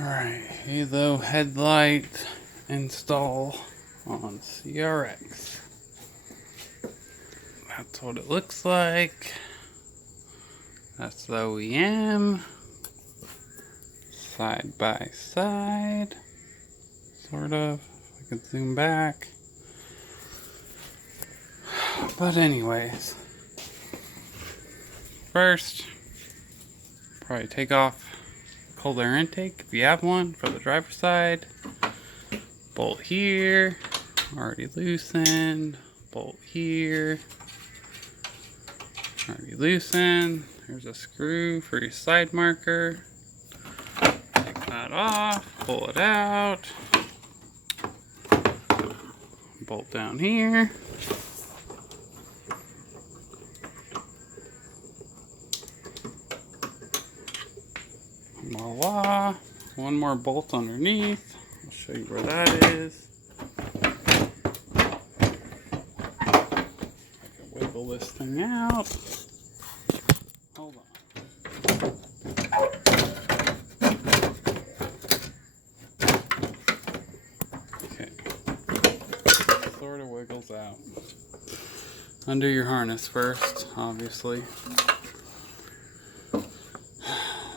Alright, Halo headlight install on CRX. That's what it looks like. That's the OEM. Side by side. Sort of. If I could zoom back. But anyways. First, probably take off cold air intake if you have one for the driver's side. Bolt here, already loosened. Bolt here, already loosened. There's a screw for your side marker. Take that off, pull it out. Bolt down here. Voila. One more bolt underneath. I'll show you where that is. I can wiggle this thing out. Hold on. Okay. Sort of wiggles out. Undo your harness first, obviously.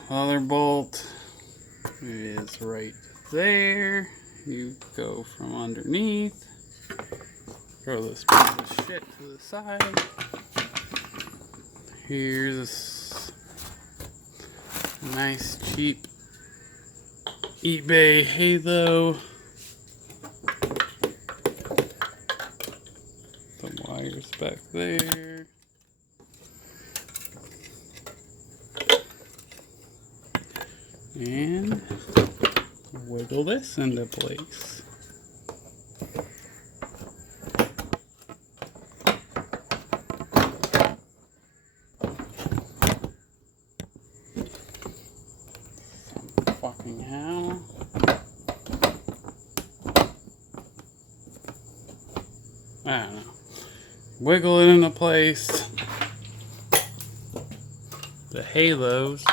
Other bolt is right there. You go from underneath. Throw this piece of shit to the side. Here's a nice cheap eBay Halo. Some wires back there. And wiggle this into place. Some fucking how. I don't know. Wiggle it into place. The halos.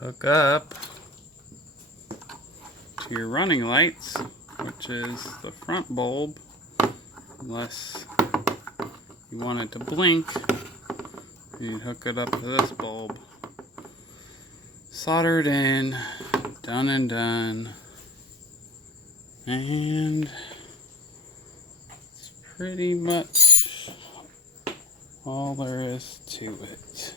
Hook up to your running lights, which is the front bulb, unless you want it to blink, you hook it up to this bulb. Soldered in, done and done, and it's pretty much all there is to it.